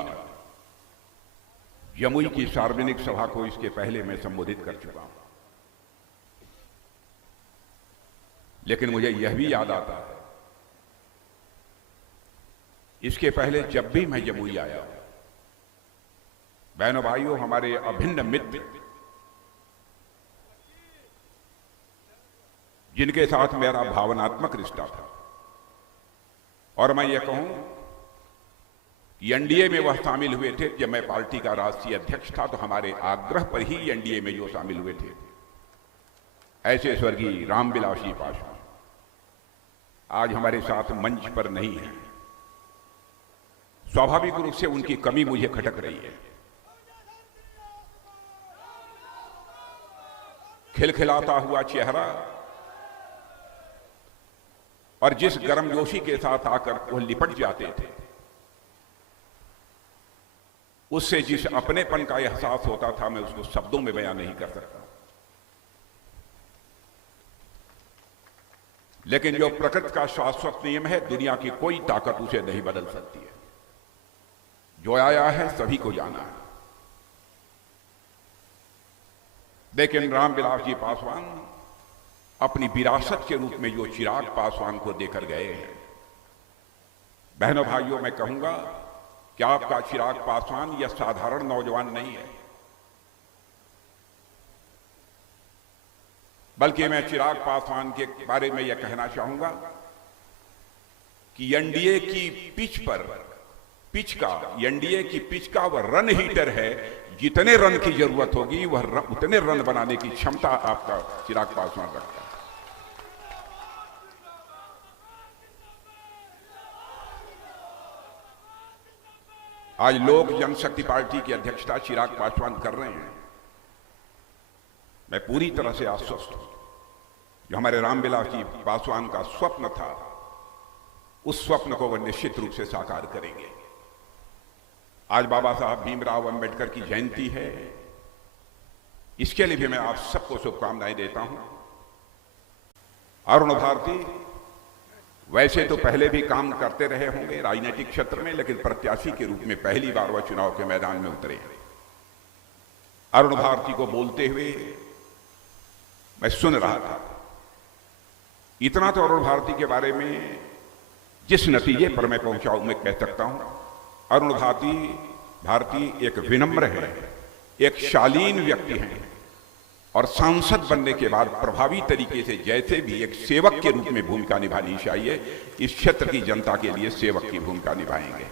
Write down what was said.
बार जमुई की सार्वजनिक सभा को इसके पहले मैं संबोधित कर चुका हूं, लेकिन मुझे यह भी याद आता है इसके पहले जब भी मैं जमुई आया, बहनों भाइयों, हमारे अभिन्न मित्र जिनके साथ मेरा भावनात्मक रिश्ता था, और मैं ये कहूं कि एनडीए में वह शामिल हुए थे जब मैं पार्टी का राष्ट्रीय अध्यक्ष था, तो हमारे आग्रह पर ही एनडीए में जो शामिल हुए थे, ऐसे स्वर्गीय रामविलास जी पासवान आज हमारे साथ मंच पर नहीं है। स्वाभाविक रूप से उनकी कमी मुझे खटक रही है। खिलखिलाता हुआ चेहरा और जिस गर्मजोशी के साथ आकर वो लिपट जाते थे, उससे जिस अपनेपन का एहसास होता था, मैं उसको शब्दों में बयान नहीं कर सकता। लेकिन जो प्रकृति का शाश्वत नियम है, दुनिया की कोई ताकत उसे नहीं बदल सकती है। जो आया है सभी को जाना है। लेकिन रामविलास जी पासवान अपनी विरासत के रूप में जो चिराग पासवान को देकर गए हैं, बहनों भाइयों, मैं कहूंगा कि आपका चिराग पासवान यह साधारण नौजवान नहीं है, बल्कि मैं चिराग पासवान के बारे में यह कहना चाहूंगा कि एनडीए की पिच का वह रन हीटर है। जितने रन की जरूरत होगी वह उतने रन बनाने की क्षमता आपका चिराग पासवान रखता है। आज लोक जनशक्ति पार्टी की अध्यक्षता चिराग पासवान कर रहे हैं। मैं पूरी तरह से आश्वस्त हूं, जो हमारे रामविलास जी पासवान का स्वप्न था, उस स्वप्न को वह निश्चित रूप से साकार करेंगे। आज बाबा साहब भीमराव अंबेडकर की जयंती है, इसके लिए भी मैं आप सबको शुभकामनाएं देता हूं। अरुण भारती वैसे तो पहले भी काम करते रहे होंगे राजनीतिक क्षेत्र में, लेकिन प्रत्याशी के रूप में पहली बार वह चुनाव के मैदान में उतरे। अरुण भारती को बोलते हुए मैं सुन रहा था। इतना तो अरुण भारती के बारे में जिस नतीजे पर मैं पहुंचा हूं, मैं कह सकता हूं, अरुण भारती एक विनम्र है, एक शालीन व्यक्ति हैं, और सांसद बनने के बाद प्रभावी तरीके से जैसे भी एक सेवक के रूप में भूमिका निभानी चाहिए, इस क्षेत्र की जनता के लिए सेवक की भूमिका निभाएंगे।